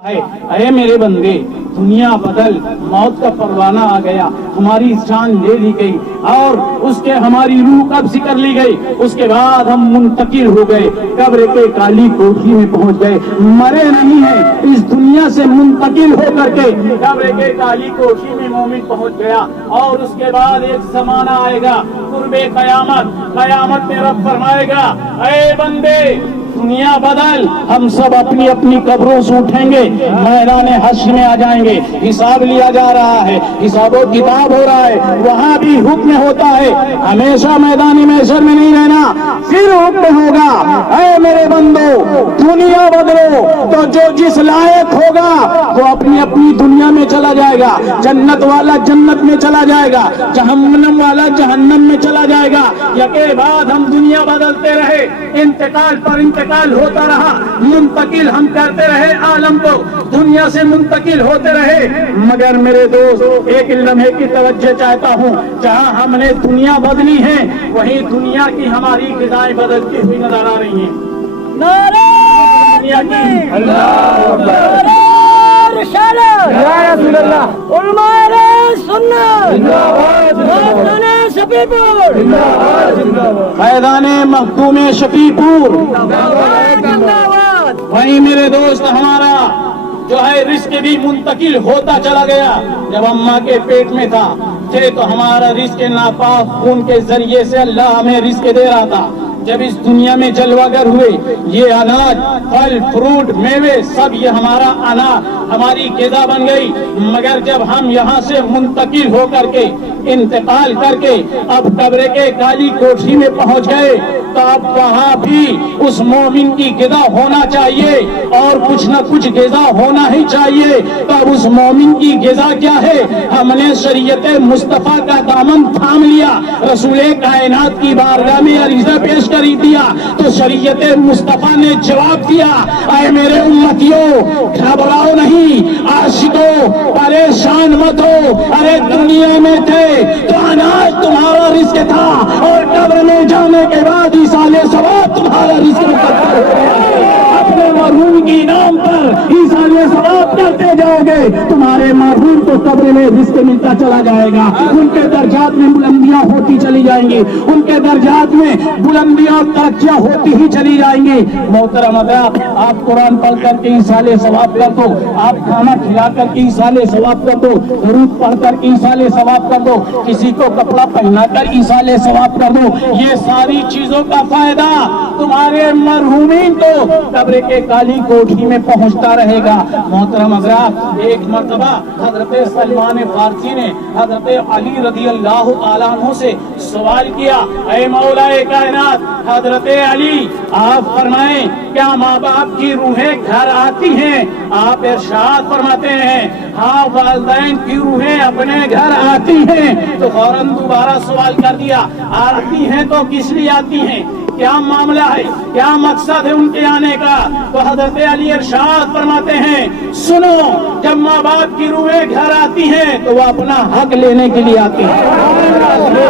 اے میرے بندے، دنیا بدل، موت کا پروانہ آ گیا، ہماری جان لے لی گئی اور اس کے ہماری روح قبض کر لی گئی۔ اس کے بعد ہم منتقل ہو گئے، قبر کے کالی کوٹھی میں پہنچ گئے، مرے نہیں ہیں، اس دنیا سے منتقل ہو کر کے قبر کے کالی کوٹھی میں مومن پہنچ گیا۔ اور اس کے بعد ایک زمانہ آئے گا قرب قیامت میں رب فرمائے گا، اے بندے دنیا بدل، ہم سب اپنی اپنی قبروں سے اٹھیں گے، میدان حشر میں آ جائیں گے، حساب لیا جا رہا ہے، حساب و کتاب ہو رہا ہے، وہاں بھی حکم ہوتا ہے، ہمیشہ میدان محشر میں نہیں رہنا، پھر حکم ہوگا، اے میرے بندو دنیا بدلو، تو جو جس لائق ہوگا وہ اپنی اپنی دنیا میں چلا جائے گا، جنت والا جنت میں چلا جائے گا، جہنم والا جہنم میں چلا جائے گا۔ یکے بعد ہم دنیا بدلتے رہے، انتقال پر انتقال ہوتا رہا، منتقل ہم کرتے رہے، عالم کو دنیا سے منتقل ہوتے رہے، مگر میرے دوست ایک لمحے کی توجہ چاہتا ہوں، جہاں ہم نے دنیا بدلی ہے وہیں دنیا کی ہماری غذائیں بدلتی ہوئی نظر آ رہی ہیں۔ نعرہ دنیا کی نعرہ رسالت، یا رسول اللہ، علماء سنت، مولانا شفیع پور، میدان مخدوم شفیع پور، زندہ وہیں میرے دوست ہمارا جو ہے رزق بھی منتقل ہوتا چلا گیا۔ جب اماں کے پیٹ میں تھا تو ہمارا رزق ناپاک خون کے ذریعے سے اللہ ہمیں رزق دے رہا تھا۔ جب اس دنیا میں جلوہ گر ہوئے، یہ اناج، پھل، فروٹ، میوے سب یہ ہمارا اناج، ہماری غذا بن گئی، مگر جب ہم یہاں سے منتقل ہو کر کے انتقال کر کے اب قبر کے کالی کوٹھی میں پہنچ گئے تو اب وہاں بھی اس مومن کی غذا ہونا چاہیے اور کچھ نہ کچھ غذا ہونا ہی چاہیے۔ تو اب اس مومن کی غذا کیا ہے؟ ہم نے شریعت مصطفیٰ کا دامن تھام لیا، رسول کائنات کی بارگاہ میں عریضہ پیش کر دیا تو شریعت مصطفیٰ نے جواب دیا، اے میرے امتیوں گھبراؤ نہیں، عاشقوں پریشان مت ہو، ارے دنیا میں تھے تو اناج تمہارا رزق تھا اور قبر میں جانے کے بعد ایصال ثواب تمہارا رزق مقدر ہو گیا۔ اپنے مرحوم کی نام پر ایصال ثواب کرتے جاؤ گے، تمہارے مرحوم کو قبر میں رزق ملتا چلا جائے گا، ان کے درجات میں بلندیاں ہوتی چلی جائیں گی، ان کے درجات میں بلندیاں اور ترقیاں ہوتی ہی چلی جائیں گی۔ محترم حضرات، آپ قرآن پڑھ کر کے ایصال ثواب کر دو، آپ کھانا کھلا کر کے ایصال ثواب کر دو، درود پڑھ کر کے ایصال ثواب کر دو، کسی کو کپڑا پہنا کر ایصال ثواب کر دو، یہ ساری چیزوں کا فائدہ تمہارے مرحومین کو قبر کے کالی کوٹھی میں پہنچتا رہے گا۔ محترم حضرات، ایک مرتبہ حضرت سلمان فارسی نے حضرت علی رضی اللہ تعالیٰ عنہ سے سوال کیا، اے مولا کائنات حضرت علی، آپ فرمائیں کیا ماں باپ کی روحیں گھر آتی ہیں؟ آپ ارشاد فرماتے ہیں ہاں، والدین کی روحیں اپنے گھر آتی ہیں۔ تو فوراً دوبارہ سوال کر دیا، آتی ہیں تو کس لیے آتی ہیں؟ کیا معاملہ ہے؟ کیا مقصد ہے ان کے آنے کا؟ تو حضرت علی ارشاد فرماتے ہیں سنو، جب ماں باپ کی روحیں گھر آتی ہیں تو وہ اپنا حق لینے کے لیے آتی ہیں،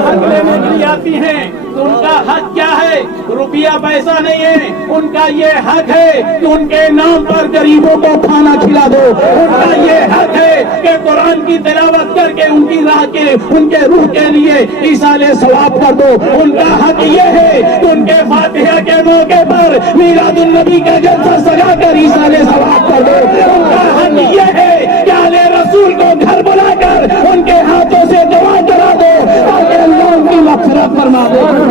حق لینے کے لیے آتی ہیں۔ تو ان کا حق کیا ہے؟ روپیہ پیسہ نہیں ہے، ان کا یہ حق ہے کہ ان کے نام پر غریبوں کو کھانا کھلا دو، ان کا یہ حق ہے کہ قرآن کی تلاوت کر کے ان کی راہ کے ان کے روح کے لیے ایصال ثواب کر دو، ان کا حق یہ ہے کہ ان کے فاتحہ کے موقع پر میلاد النبی کا جلسہ سجا کر ایصال ثواب کر دو، ان کا حق یہ ہے کہ آل رسول کو گھر بلا کر ان کے ہاتھوں سے دعا کرا دو تاکہ اللہ ان کی مغفرت فرما دے۔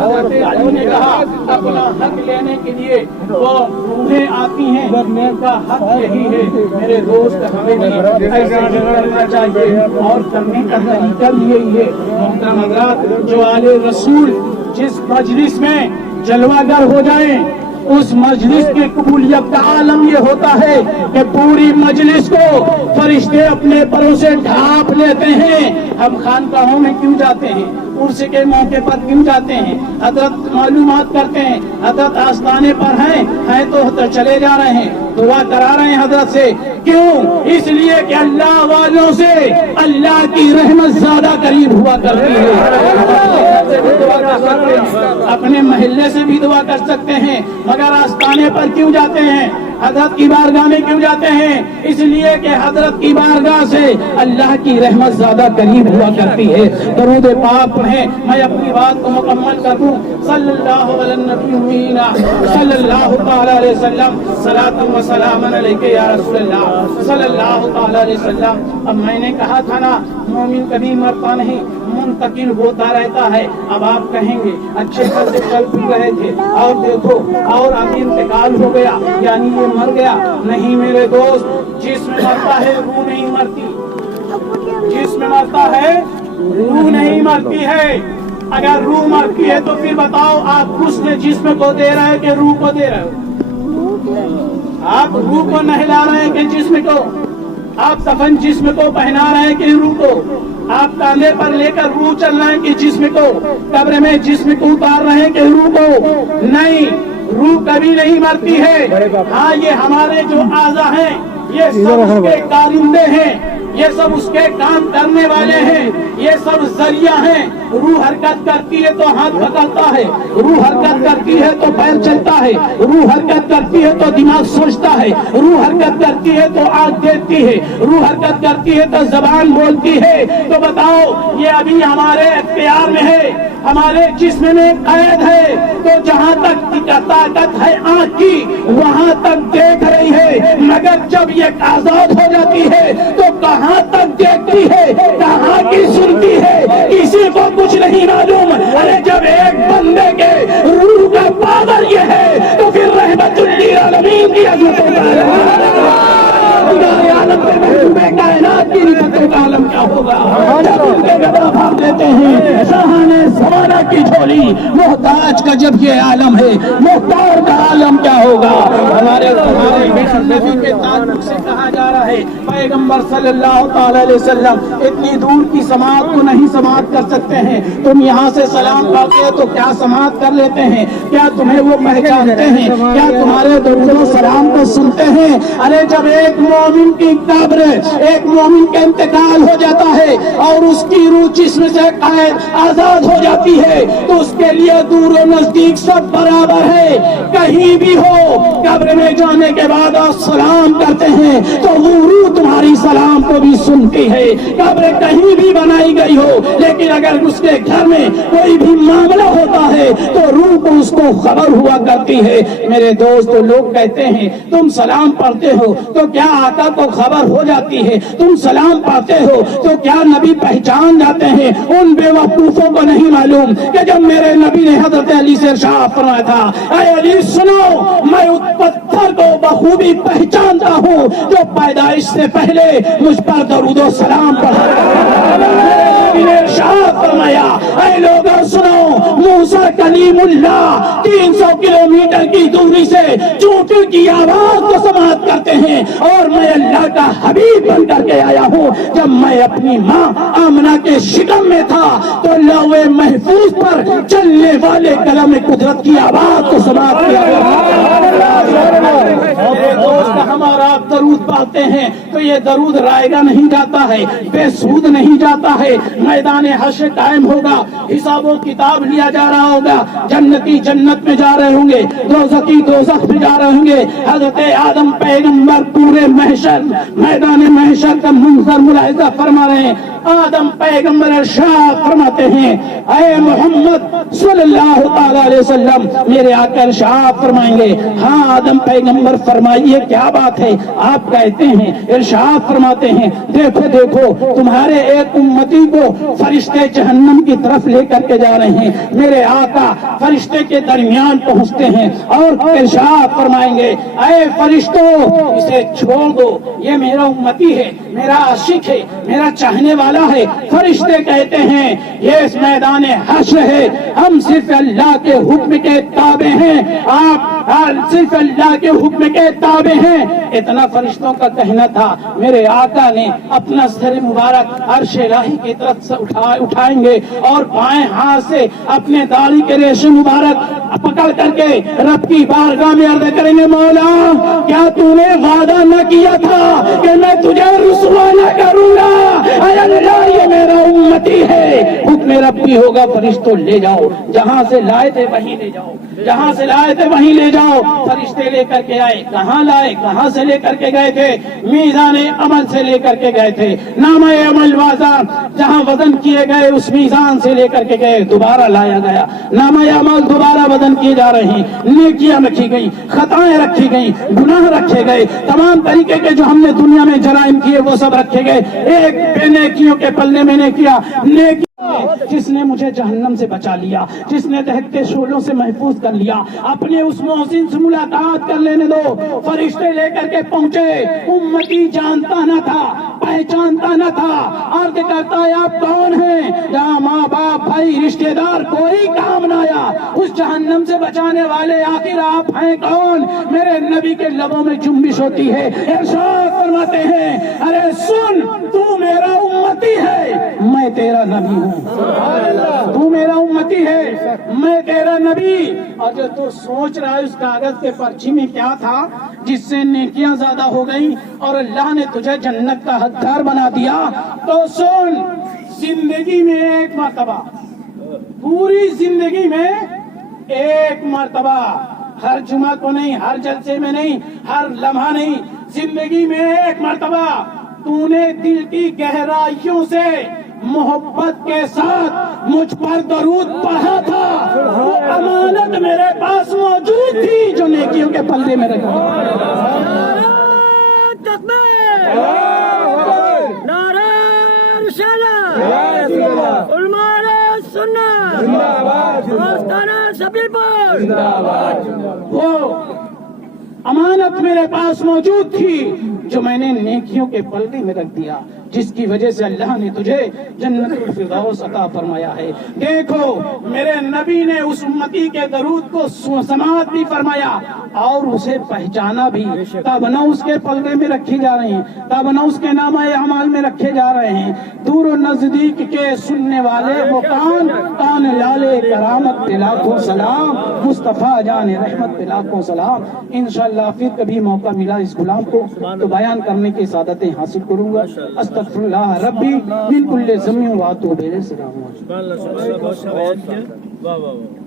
حضرت علی نے کہا اپنا حق لینے کے لیے وہ روحیں آتی ہیں، ان کا حق یہی ہے۔ میرے دوست، ہمیں بھی ایسے ہی کرنا چاہیے اور کرنے کا طریقہ بھی یہی ہے۔ محترم حضرات، جو آل رسول جس مجلس میں جلوہ گر ہو جائیں اس مجلس کی قبولیت کا عالم یہ ہوتا ہے کہ پوری مجلس کو فرشتے اپنے پروں سے ڈھانپ لیتے ہیں۔ ہم خانقاہوں میں کیوں جاتے ہیں؟ عرس کے موقع پر کیوں جاتے ہیں؟ حضرت معلومات کرتے ہیں، حضرت آستانے پر ہیں تو چلے جا رہے ہیں، دعا کرا رہے ہیں حضرت سے، کیوں؟ اس لیے کہ اللہ والوں سے اللہ کی رحمت زیادہ قریب ہوا کرتی ہے۔ اپنے محلے سے بھی دعا کر سکتے ہیں، مگر آستانے پر کیوں جاتے ہیں؟ حضرت کی بارگاہ میں کیوں جاتے ہیں؟ اس لیے کہ حضرت کی بارگاہ سے اللہ کی رحمت زیادہ قریب ہوا کرتی ہے۔ درود پاک پڑھیں، میں اپنی بات کو مکمل کر دوں۔ صلی اللہ علی النبی صلی اللہ تعالی علیہ وسلم، صلاۃ و سلام علیک یا رسول اللہ صلی اللہ تعالی علیہ وسلم۔ اب میں نے کہا تھا نا، مومن کبھی مرتا نہیں، منتقل ہوتا رہتا ہے۔ اب آپ کہیں گے اچھے خاصے چل پھر رہے تھے اور دیکھو اور ابھی انتقال ہو گیا، یعنی یہ مر گیا۔ نہیں میرے دوست، جسم مرتا ہے روح نہیں مرتی، جسم مرتا ہے روح نہیں مرتی ہے۔ اگر روح مرتی ہے تو پھر بتاؤ آپ غسل جسم کو دے رہے ہیں کہ روح کو دے رہے ہو؟ آپ روح کو نہلا رہے ہیں کہ جسم کو؟ آپ کفن جسم کو پہنا رہے ہیں کہ روح کو؟ آپ کاندھے پر لے کر روح چل رہے ہیں کہ جسم کو؟ قبر میں جسم کو اتار رہے ہیں کہ روح کو؟ نہیں، روح کبھی نہیں مرتی ہے۔ ہاں، یہ ہمارے جو اعضاء ہیں یہ سب اس کے کارندے ہیں، یہ سب اس کے کام کرنے والے ہیں، یہ سب ذریعہ ہیں۔ روح حرکت کرتی ہے تو ہاتھ پکڑتا ہے، روح حرکت کرتی ہے تو پیر چلتا ہے، روح حرکت کرتی ہے تو دماغ سوچتا ہے، روح حرکت کرتی ہے تو آنکھ دیکھتی ہے، روح حرکت کرتی ہے تو زبان بولتی ہے۔ تو بتاؤ، یہ ابھی ہمارے اختیار میں ہے، ہمارے جسم میں قید ہے، تو جہاں تک طاقت ہے آنکھ کی وہاں تک دیکھ رہی ہے، مگر جب یہ آزاد ہو جاتی ہے تو کہاں تک دیکھتی ہے، کہاں کی سنتی ہے، کسی کو کچھ نہیں معلوم۔ ارے جب ایک بندے کے روح کا پاور یہ ہے تو پھر رحمت للعالمین کی عظمتوں کائنات کی نعمتوں کا عالم کیا ہوگا؟ جب ان کے گدا پھاڑ دیتے ہیں شاہانے زمانہ کی جھولی، محتاج کا جب یہ عالم ہے، محتاج کا عالم کیا ہوگا؟ ہمارے نبی کے تعلق سے کہا جا رہا ہے، پیغمبر صلی اللہ تعالی علیہ وسلم اتنی دور کی سماعت کو نہیں سماعت کر سکتے ہیں۔ تم یہاں سے سلام پاتے ہو تو کیا سماعت کر لیتے ہیں؟ کیا تمہیں وہ پہچانتے ہیں؟ کیا تمہارے درود و سلام کو سنتے ہیں؟ ارے جب ایک مومن کی قبر، ایک مومن کا انتقال ہو جاتا ہے اور اس کی روح جسم سے آزاد ہو جاتی ہے تو اس کے لیے دور و نزدیک سب برابر ہے۔ کہیں بھی ہو، قبر میں جانے کے بعد آپ سلام کرتے ہیں تو وہ روح تمہاری سلام کو بھی سنتی ہے۔ قبر کہیں بھی بنائی گئی ہو، لیکن اگر اس کے گھر میں کوئی بھی معاملہ ہوتا ہے تو روح کو اس کو خبر ہوا کرتی ہے۔ میرے دوست، لوگ کہتے ہیں تم سلام پڑھتے ہو تو کیا آقا کو خبر ہو جاتی ہے؟ تم سلام پڑھتے ہو تو کیا نبی پہچان جاتے ہیں؟ ان بے وقوفوں کو نہیں معلوم کہ جب میرے نبی نے حضرت علی سے ارشاد فرمایا تھا، اے علی سنو، میں اس پتھر کو بخوبی پہچانتا ہوں جو پیدائش سے پہلے مجھ پر درود و سلام پڑھا۔ نبی نے ارشاد فرمایا، اے لوگوں سنو، موسیٰ کلیم اللہ 300 کلومیٹر کی دوری سے چونٹی کی آواز کو سماعت کرتے ہیں، اور میں اللہ کا حبیب بن کر کے آیا ہوں۔ جب میں اپنی ماں آمنہ کے شکم میں تھا تو لوح محفوظ پر چلنے والے قلم قدرت کی آواز کو سماعت کیا۔ دوست، ہمارا آپ درود پاتے ہیں تو یہ درود رائے گا نہیں جاتا ہے، بے سود نہیں جاتا ہے۔ میدان حشر قائم ہوگا، حساب و کتاب لیا جا رہا ہوگا، جنتی جنت میں جا رہے ہوں گے، دوزخی دوزخ میں جا رہے ہوں گے۔ حضرت آدم پیغمبر پورے محشر، میدان محشر کا منظر ملاحظہ فرما رہے ہیں۔ آدم پیغمبر ارشاد فرماتے ہیں، اے محمد صلی اللہ تعالی علیہ وسلم، میرے آقا ارشاد فرمائیں گے، ہاں آدم پیغمبر فرمائیے کیا بات ہے؟ آپ کہتے ہیں، ارشاد فرماتے ہیں، دیکھو دیکھو تمہارے ایک امتی کو فرشتے جہنم کی طرف لے کر کے جا رہے ہیں۔ میرے آقا فرشتے کے درمیان پہنچتے ہیں اور ارشاد فرمائیں گے، اے فرشتوں اسے چھوڑ دو، یہ میرا امتی ہے، میرا عاشق ہے، میرا چاہنے والا ہے۔ فرشتے کہتے ہیں، یہ اس میدان حشر ہے، ہم صرف اللہ کے حکم کے تابع ہیں، آپ صرف اللہ کے حکم کے تابع ہیں. اتنا فرشتوں کا کہنا تھا. میرے آقا نے اپنا سر مبارک عرش الہی کی طرف سے اٹھائیں گے اور بائیں ہاتھ سے اپنے داڑھی کے ریشے مبارک پکڑ کر کے رب کی بارگاہ میں عرض کریں گے مولا کیا تو نے وعدہ نہ کیا تھا کہ میں تجھے رسوا نہ کروں گا؟ اے اللہ یہ میرا امتی ہے. حکم ربی ہوگا فرشتوں لے جاؤ, جہاں سے لائے تھے وہیں لے جاؤ, جہاں سے لائے تھے وہیں لے جاؤ. فرشتے لے کر کے آئے. کہاں لائے؟ کہاں سے لے کر کے گئے تھے؟ میزان عمل سے لے کر کے گئے تھے. نامہ عمل وازان جہاں وزن کیے گئے اس میزان سے لے کر کے گئے, دوبارہ لایا گیا. نامہ عمل دوبارہ وزن کیے جا رہے ہیں. نیکیاں رکھی گئی, خطائیں رکھی گئی, گناہ رکھے گئے, تمام طریقے کے جو ہم نے دنیا میں جرائم کیے وہ سب رکھے گئے. ایک بے نیکیوں کے پلے میں نے کیا نیکی جس نے مجھے جہنم سے بچا لیا, جس نے دہتے شعلوں سے محفوظ کر لیا. اپنے اس محسن سے ملاقات کر لینے دو. فرشتے لے کر کے پہنچے. امتی جانتا نہ تھا, پہچانتا نہ تھا. عرض کرتا ہے آپ کون ہیں؟ جہاں ماں باپ بھائی رشتہ دار کوئی کام نہ آیا, اس جہنم سے بچانے والے آخر آپ ہیں کون؟ میرے نبی کے لبوں میں جنبش ہوتی ہے. ارشاد فرماتے ہیں ارے سن تو میرا امتی ہے, میں تیرا نبی ہوں. تو میرا امتی ہے, میں تیرا نبی. اور جو تو سوچ رہا ہے اس کاغذ کے پرچی میں کیا تھا جس سے نیکیاں زیادہ ہو گئی اور اللہ نے تجھے جنت کا حقدار بنا دیا, تو سن زندگی میں ایک مرتبہ, پوری زندگی میں ایک مرتبہ, ہر جمعہ کو نہیں, ہر جلسے میں نہیں, ہر لمحہ نہیں, زندگی میں ایک مرتبہ تو نے دل کی گہرائیوں سے محبت کے ساتھ مجھ پر درود پڑھا تھا. وہ امانت میرے پاس موجود تھی جو نیکیوں کے پلے میں رکھی. نعرہ رسالت, علماء سنت, آستانہ شفیع پور. وہ امانت میرے پاس موجود تھی جو میں نے نیکیوں کے پلڑے میں رکھ دیا, جس کی وجہ سے اللہ نے تجھے جنت الفردوس عطا فرمایا ہے. دیکھو میرے نبی نے اس امتی کے درود کو سماعت بھی فرمایا اور اسے پہچانا بھی, تب نہ اس کے پلڑے میں رکھی جا رہی ہیں, تب نہ اس کے نامہ اعمال میں رکھے جا رہے ہیں. دور و نزدیک کے سننے والے وہ کان لالے کرامت پہ لاکھوں سلام, مصطفیٰ جان رحمت پہ لاکھوں سلام. انشاءاللہ پھر کبھی موقع ملا اس غلام کو تو بیان کرنے کی سعادتیں حاصل کروں گا. استغفر اللہ ربی من کل ذنب و اتوب الیہ. السلام علیکم.